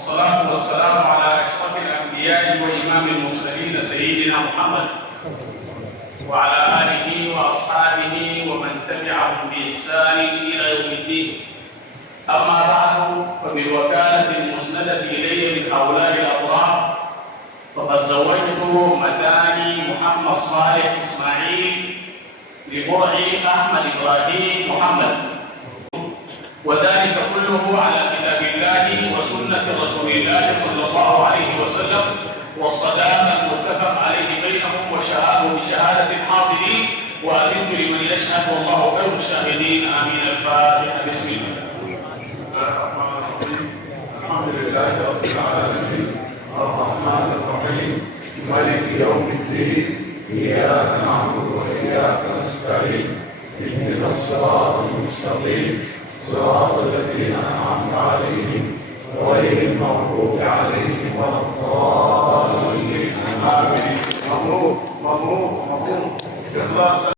والصلاة والسلام على أشرف الأنبياء وإمام المرسلين سيدنا محمد وعلى آله وأصحابه ومن تبعهم بإحسان إلى يوم الدين. أما بعد، فبالوكالة المسندة إلي من هؤلاء الأبرار فقد زوجت متاني محمد صالح إسماعيل لبرعي أحمد إبراهيم محمد، وذلك كله على كتاب الله وسنة رسول الله صلى الله عليه وسلم والصداق المتفق عليه بينهم بشهادة الحاضرين، وأذنت لمن يشهد والله خير الشاهدين. آمين. الفاتحة. بسم الله. الحمد لله رب العالمين الرحمن الرحيم مالك يوم الدين، إياك نعبد وإياك نستعين، اهدنا الصراط المستقيم صراط الذين أنعمت عليهم غير المغضوب عليهم ولا الضالين. آمين. مبروك مبروك مبروك.